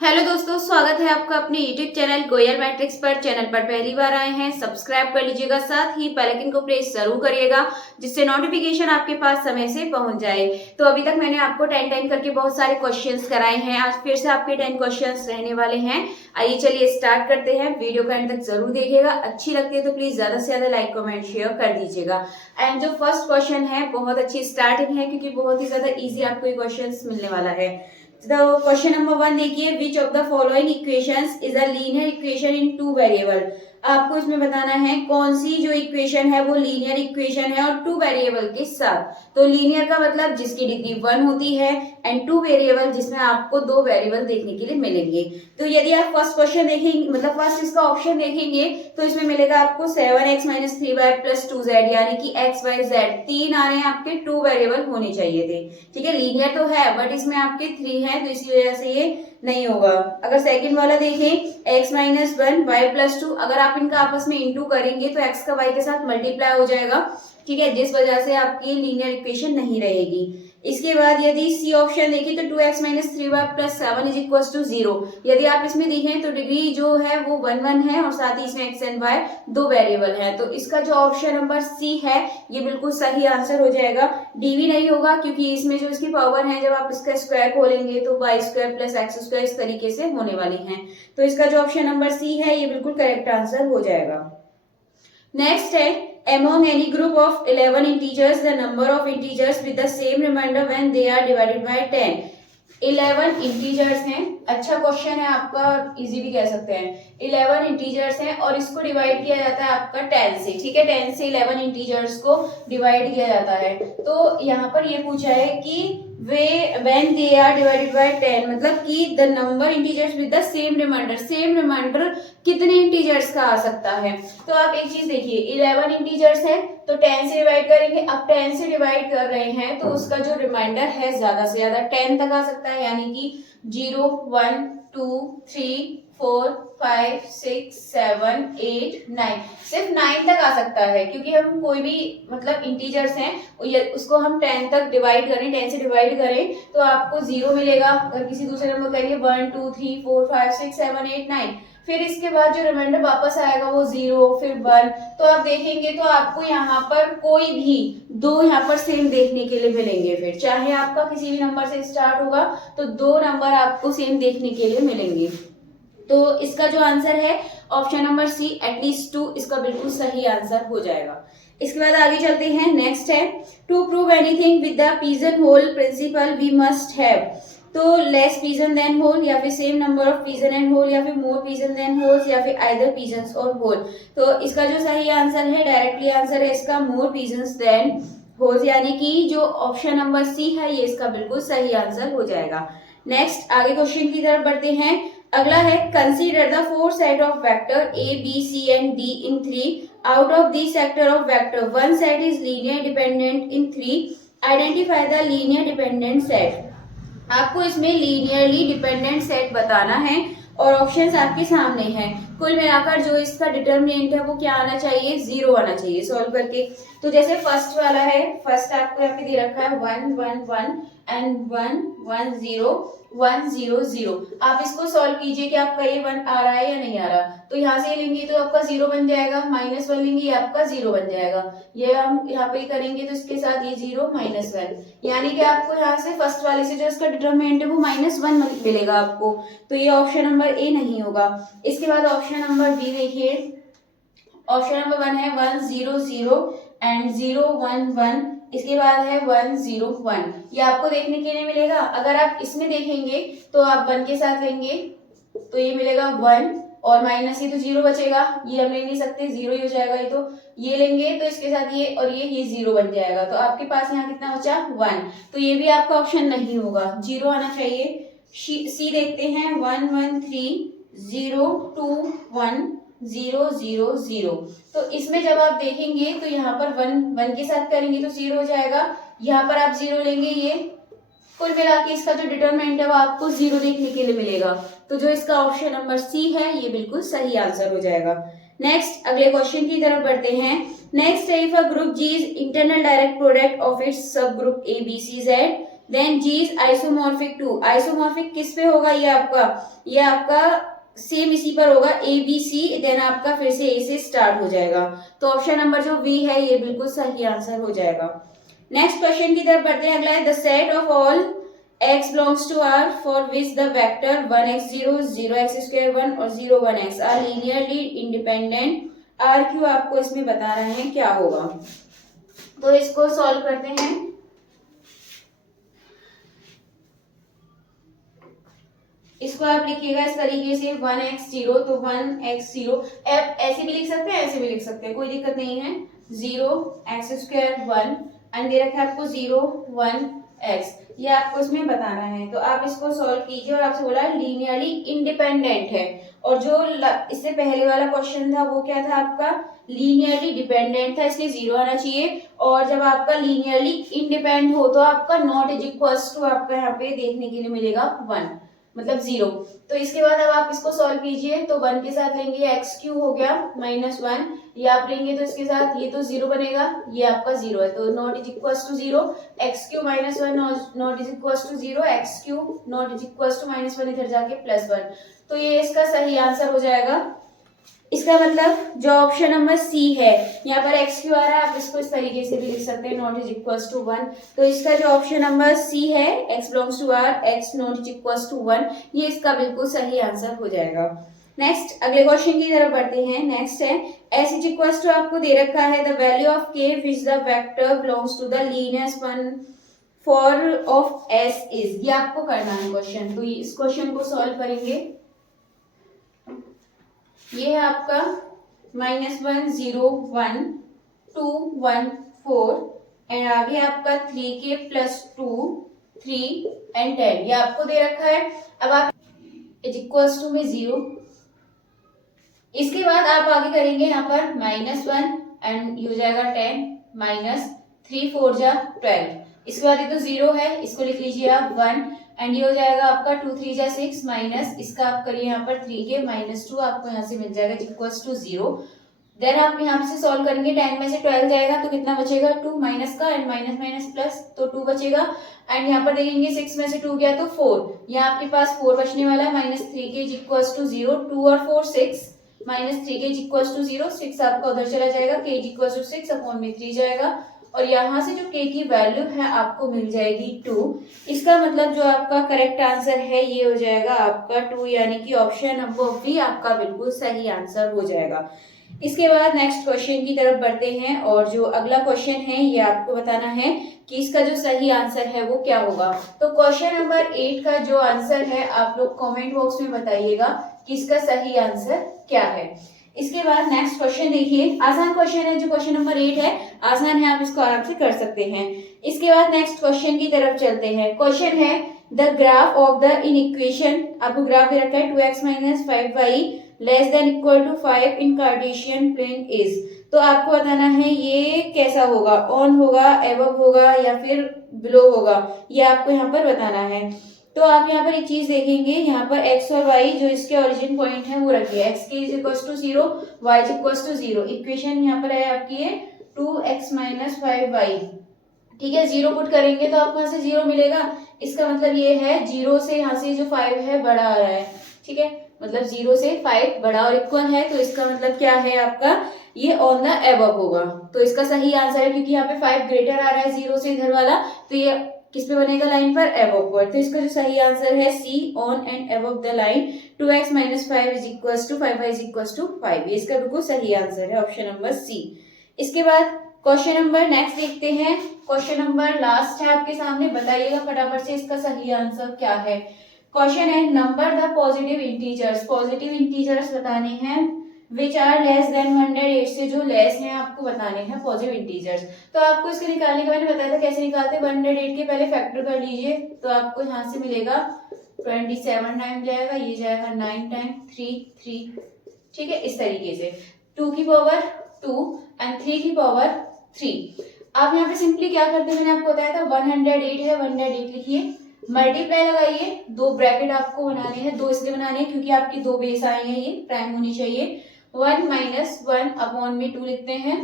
Hello दोस्तों, स्वागत है आपका अपने YouTube चैनल गोयल मैट्रिक्स पर। चैनल पर पहली बार आए हैं, सब्सक्राइब कर लीजिएगा, साथ ही बेल आइकन को प्रेस जरूर करिएगा जिससे नोटिफिकेशन आपके पास समय से पहुंच जाए। तो अभी तक मैंने आपको 10 करके बहुत सारे क्वेश्चंस कराए हैं। आज फिर से आपके 10 क्वेश्चंस रहने वाले हैं। आइए चलिए स्टार्ट करते हैं। वीडियो को एंड तक जरूर देखिएगा। अच्छी लगती है तो प्लीज ज्यादा से ज्यादा लाइक कमेंट शेयर कर दीजिएगा। एंड जो फर्स्ट क्वेश्चन है बहुत अच्छी स्टार्टिंग है क्योंकि बहुत ही ज्यादा ईजी आपको ये क्वेश्चन मिलने वाला है। The question number 1 देखिए, which of the following equations is a linear equation in two variable। आपको इसमें बताना है कौन सी जो इक्वेशन है वो लीनियर इक्वेशन है और टू वेरिएबल के साथ। तो लीनियर का मतलब जिसकी डिग्री 1 होती है एंड टू वेरिएबल जिसमें आपको दो वेरिएबल देखने के लिए मिलेंगे। तो यदि आप फर्स्ट क्वेश्चन देखेंगे, मतलब फर्स्ट इसका ऑप्शन देखेंगे तो इसमें मिलेगा आपको 7x - 3y + 2z, यानी कि x y z तीन आ रहे हैं, आपके टू वेरिएबल होने चाहिए थे। ठीक है, लीनियर तो है बट इसमें आपके 3 है तो इसी वजह से ये नहीं होगा। अगर सेकंड वाला देखें x - 1 y + 2, अगर आप इनका आपस में इंटू करेंगे तो x का y के साथ मल्टीप्लाई हो जाएगा। ठीक है, जिस वजह से आपकी लीनियर इक्वेशन नहीं रहेगी। इसके बाद यदि सी ऑप्शन देखें तो 2x - 3y + 7 = 0। यदि आप इसमें देखें तो डिग्री जो है वो 1 1 है और साथ ही इसमें x एंड y दो वेरिएबल है। तो इसका जो ऑप्शन नंबर सी है ये बिल्कुल सही आंसर हो जाएगा। डी भी नहीं होगा क्योंकि इसमें जो इसकी पावर है जब आप इसका स्क्वायर खोलेंगे तो y² + x² इस तरीके से होने वाली है। तो इसका जो ऑप्शन नंबर सी है ये बिल्कुल करेक्ट आंसर हो जाएगा। नेक्स्ट है, among any group of 11 integers the number of integers with the same remainder when they are divided by 10। 11 integers हैं। अच्छा क्वेश्चन है आपका, इजी भी कह सकते हैं। 11 इंटीजर्स हैं और इसको डिवाइड किया जाता है आपका 10 से। ठीक है, 10 से 11 इंटीजर्स को डिवाइड किया जाता है। तो यहाँ पर ये पूछा है कि when they are divided by 10, मतलब कि the number integers with the same remainder, same remainder कितने इंटीजर्स का आ सकता है। तो आप एक चीज देखिए, 11 इंटीजर्स है तो 10 से डिवाइड करेंगे। अब 10 से डिवाइड कर रहे हैं तो उसका जो रिमाइंडर है ज्यादा से ज्यादा 10 तक आ सकता है, यानी कि 0 1 2 3 4 5 6 7 8 9, सिर्फ 9 तक आ सकता है क्योंकि हम कोई भी मतलब इंटीजर्स हैं उसको हम 10 तक डिवाइड करें, 10 से डिवाइड करें तो आपको 0 मिलेगा। अगर किसी दूसरे नंबर करेंगे 1 2 3 4 5 6 7 8 9, फिर इसके बाद जो रिमाइंडर वापस आएगा वो 0 फिर 1। तो आप देखेंगे तो आपको यहाँ पर कोई भी दो यहाँ पर सेम देखने के लिए मिलेंगे। फिर चाहे आपका किसी भी नंबर से स्टार्ट होगा तो दो नंबर आपको सेम देखने के लिए मिलेंगे। तो इसका जो आंसर है ऑप्शन नंबर सी एटलीस्ट 2 इसका बिल्कुल सही आंसर हो जाएगा। इसके बाद आगे चलते हैं। नेक्स्ट है, to prove anything with the pigeon hole principle we must have. तो लेस पिजन देन होल, या फिर same number of pigeon and hole, या फिर मोर पिजन देन होल्स, या फिर आइदर पिजन्स और होल। तो इसका जो सही आंसर है, डायरेक्टली आंसर है इसका मोर पिजन्स देन होल्स, यानी कि जो ऑप्शन नंबर सी है ये इसका बिल्कुल सही आंसर हो जाएगा। नेक्स्ट आगे क्वेश्चन की तरफ बढ़ते हैं। अगला है, consider the four set of vector A B C and D in 3 out of the sector of vector one set is linear dependent in 3, identify the linear dependent set. आपको इसमें linearly dependent set बताना है और options आपके सामने हैं। कुल मिलाकर जो इसका डिटर्मिनेंट है वो क्या आना चाहिए, 0 आना चाहिए सॉल्व करके। तो जैसे फर्स्ट वाला है, फर्स्ट आपको यहाँ पे दे रखा है 1 1 1 एंड 1 1 0 1 0 0। आप इसको सॉल्व कीजिए कि आपका ये 1 आ रहा है या नहीं आ रहा। तो यहाँ से लेंगे तो आपका 0 बन जाएगा, -1 लेंगे ये आपका 0 बन जाएगा। ये हम यहाँ पे करेंगे तो इसके साथ ये 0 -1, यानी कि आपको यहाँ से फर्स्ट वाले से जो इसका डिटर्मिनेंट है वो -1 मिलेगा आपको। तो ये ऑप्शन नंबर ए नहीं होगा। इसके बाद ऑप्शन नंबर बी देखिए, ऑप्शन नंबर 1 है 1 0 0 एंड 0 1 1। इसके बाद है 1 0 1, ये आपको देखने के लिए मिलेगा। अगर आप इसमें देखेंगे तो आप 1 के साथ लेंगे तो ये मिलेगा 1 और माइनस ये तो 0 बचेगा, ये हम ले नहीं सकते, 0 ही हो जाएगा। ये तो ये लेंगे तो इसके साथ ये और ये 0 बन जाएगा। तो आपके पास यहाँ कितना बचा 1। तो ये भी आपका ऑप्शन नहीं होगा, 0 आना चाहिए। सी देखते हैं 1 1 3 0 2 1 0 0 0। तो इसमें जब आप देखेंगे तो यहाँ पर 1 के साथ करेंगे तो 0 हो जाएगा, यहाँ पर आप 0 लेंगे, ये कुल मिला के इसका जो डिटरमिनेंट है वो आपको 0 देखने के लिए मिलेगा। तो जो इसका ऑप्शन नंबर सी है ये बिल्कुल सही आंसर हो जाएगा। नेक्स्ट अगले क्वेश्चन की तरफ बढ़ते हैं। नेक्स्ट है, if a group G is internal direct product of its subgroup A B C Z then G is isomorphic to, isomorphic किस पे होगा, ये आपका सेम इसी पर होगा, ए बी सी, देन आपका फिर से ए से स्टार्ट हो जाएगा। तो ऑप्शन नंबर जो बी है ये बिल्कुल सही आंसर हो जाएगा। नेक्स्ट क्वेश्चन की तरफ बढ़ते हैं। अगला है the set of all x belongs to R for which the vector 1x0, 0x2 1 और 0 1x are linearly independent, RQ आपको इसमें बता रहे हैं क्या होगा। तो इसको सॉल्व करते हैं। इसको आप लिखिएगा इस तरीके से 1x0, तो 1x0 ऐसे भी लिख सकते हैं, ऐसे भी लिख सकते हैं, कोई दिक्कत नहीं है। 0x2 1 एंड दे रखा है आपको 0 1x, ये आपको इसमें बताना है। तो आप इसको सॉल्व कीजिए और आपसे बोला लीनियरली इंडिपेंडेंट है, और जो इससे पहले वाला क्वेश्चन था वो क्या था आपका, लीनियरली डिपेंडेंट था, इसलिए 0 आना चाहिए। और जब आपका लीनियरली इंडिपेंडेंट हो तो आपका नॉट इज इक्वल्स टू आपका यहाँ पे देखने के लिए मिलेगा 1, मतलब 0। तो इसके बाद अब आप इसको सॉल्व कीजिए, तो 1 के साथ लेंगे x³ हो गया -1, ये आप लेंगे तो इसके साथ ये तो 0 बनेगा, ये आपका 0 है, तो not is equals to 0, x³ -1 not is equals to 0, x³ not is equals to -1 इधर जाके +1, तो ये इसका सही आंसर हो जाएगा। इसका मतलब जो ऑप्शन नंबर सी है, यहाँ पर x³ आ रहा है, आप इसको इस तरीके से भी लिख सकते हैं, नॉट इज इक्वल्स टू 1। तो इसका जो ऑप्शन नंबर सी है, x belongs to r, x not is equals to 1, ये इसका बिल्कुल सही आंसर हो जाएगा। नेक्स्ट अगले क्वेश्चन की तरफ बढ़ते हैं। नेक्स्ट है s इज इक्वल्स टू, आपको दे रखा है the value of k which the vector belongs to the linear one for of s is, ये आपको करना है क्वेश्चन। तो इस क्वेश्चन को सॉल्व करेंगे। ये है आपका -1 0 1 2 1 4 एंड आगे आपका 3k +2 3 एंड 10, ये आपको दे रखा है। अब आप इज इक्वल्स टू में 0, इसके बाद आप आगे करेंगे यहाँ पर -1 एंड ये हो जाएगा 10 -3 4 जा 12, इसके बाद ये तो 0 है, इसको लिख लीजिए आप 1 एंड ये हो जाएगा आपका 2 3 जा 6 माइनस इसका आप करिए यहाँ पर 3k -2, आपको यहाँ से मिल जाएगा इक्वल्स टू 0। देन आप यहाँ से सॉल्व करेंगे, 10 में से 12 जाएगा तो कितना बचेगा, 2 माइनस का एंड माइनस माइनस प्लस, तो 2 बचेगा। एंड यहाँ पर देखेंगे 6 में से 2 गया तो 4, यहाँ आपके पास 4 बचने वाला है, -3k इक्वल्स टू 0, 2 और 4 6 -3k इक्वल्स टू 0, 6 आपका उधर चला जाएगा, k इक्वल्स टू 6 अपॉन में 3 जाएगा, और यहाँ से जो k की वैल्यू है आपको मिल जाएगी 2। इसका मतलब जो आपका करेक्ट आंसर है ये हो जाएगा आपका 2, यानी कि ऑप्शन नंबर बी आपका बिल्कुल सही आंसर हो जाएगा। इसके बाद नेक्स्ट क्वेश्चन की तरफ बढ़ते हैं, और जो अगला क्वेश्चन है ये आपको बताना है कि इसका जो सही आंसर है वो क्या होगा। तो क्वेश्चन नंबर 8 का जो आंसर है आप लोग कमेंट बॉक्स में बताइएगा कि इसका सही आंसर क्या है। इसके बाद नेक्स्ट क्वेश्चन देखिए, आसान क्वेश्चन है, जो क्वेश्चन नंबर 8 है आसान है, आप इसको आराम से कर सकते हैं। इसके बाद नेक्स्ट क्वेश्चन की तरफ चलते हैं। क्वेश्चन है the graph of the inequation, आपको ग्राफ दे रखा है 2x - 5y less than equal to 5 in Cartesian plane is, तो आपको बताना है ये कैसा होगा, ऑन होगा, एबव होगा या फिर बिलो होगा, ये आपको यहाँ पर बताना है। तो आप यहाँ पर एक चीज देखेंगे, यहाँ पर x और y जो इसके ओरिजिन पॉइंट है वो रखिए, x की is equals to 0, y is equals to 0, equation यहाँ पर है आपकी है 2x - 5y, ठीक है। 0 पुट करेंगे तो आपको यहाँ से 0 मिलेगा, इसका मतलब ये है 0 से यहाँ से जो 5 है बड़ा आ रहा है, ठीक है, मतलब 0 से 5 बड़ा और इक्वल है, तो इसका मतलब क्या है आपका ये ऑन द एबव होगा। तो इसका सही आंसर है, क्योंकि यहाँ पे 5 ग्रेटर आ रहा है 0 से इधर वाला, तो ये किस पे बनेगा, लाइन पर, एबव पर। तो इसका जो सही आंसर है C, on and above the line 2x - 5 is equals to 5y is equals to 5, ये इसका बिल्कुल सही आंसर है, ऑप्शन नंबर सी। इसके बाद क्वेश्चन नंबर नेक्स्ट देखते हैं। क्वेश्चन नंबर लास्ट है आपके सामने, बताइएगा फटाफट से इसका सही आंसर क्या है। क्वेश्चन है नंबर द पॉजिटिव इंटीजर्स बताने हैं विच आर लेस देन 108, से जो लेस हैं आपको बताने हैं पॉजिटिव इंटीजर्स। तो आपको इसके निकालने का मैंने बताया था कैसे निकालते हैं, 108 के पहले फैक्टर कर लीजिए, तो आपको यहाँ से मिलेगा 27 टाइम जाएगा, ये जाएगा 9 टाइम 3, ठीक है, इस तरीके से 2 की पावर 2 एंड 3 की पावर 3। आप यहाँ पे सिंपली क्या करते हैं, मैंने आपको बताया था 108 है, 108 लिखिए, मल्टीप्लाई लगाइए, 2 ब्रैकेट आपको बनाने हैं, 2 इसलिए बनाने हैं क्योंकि आपकी 2 बेस आए हैं, ये प्राइम होनी चाहिए। 1 - 1 अपॉन में 2 लिखते हैं,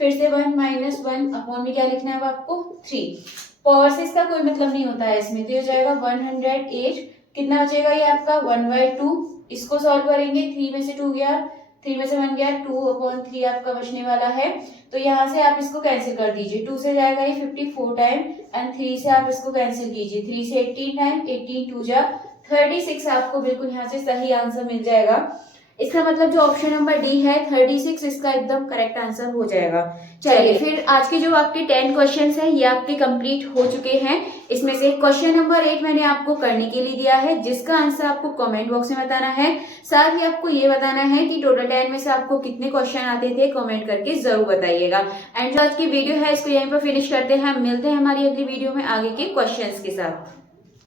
फिर से 1 - 1 अपॉन में क्या लिखना है अब आपको 3। पावर से इसका कोई मतलब नहीं होता है इसमें, तो ये हो जाएगा 108। कितना बचेगा ये आपका 1/2। इसको सॉल्व करेंगे, 3 में से 2 गया, 3 में से 1 गया, 2/3 आपका बचने वाला है। तो यहाँ से आप इसको कैंसिल कर दीजिए, 2 से जाएगा ये 54 टाइम एंड 3 से आप इसको कैंसिल कीजिए, 3 से 18 टाइम, 18 2 जा 36 आपको बिल्कुल यहाँ से सही आंसर मिल जाएगा। इसका मतलब जो ऑप्शन नंबर डी है 36 इसका एकदम करेक्ट आंसर हो जाएगा। चलिए फिर आज के जो आपके 10 क्वेश्चंस हैं ये आपके कंप्लीट हो चुके हैं। इसमें से क्वेश्चन नंबर 8 मैंने आपको करने के लिए दिया है, जिसका आंसर आपको कमेंट बॉक्स में बताना है। साथ ही आपको ये बताना है कि टोटल 10 में से आपको कितने क्वेश्चन आते थे, कमेंट करके जरूर बताइएगा। एंड जो आज की वीडियो है इसको यहीं पर फिनिश करते हैं, मिलते हैं हमारी अगली वीडियो में आगे के क्वेश्चंस के साथ।